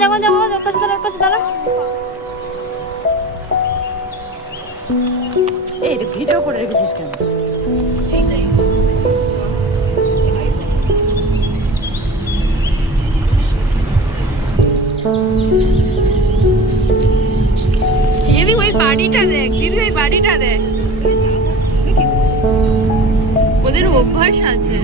যাও যাও ওর পাশে দাঁড়া, ওর পাশে দাঁড়া। এই রে ভিডিও করে রেখেছিস কেন? দিদি ওই বাড়িটা দেখ, দিদি ওই বাড়িটা দেখ, ওদের অভ্যাস আছে।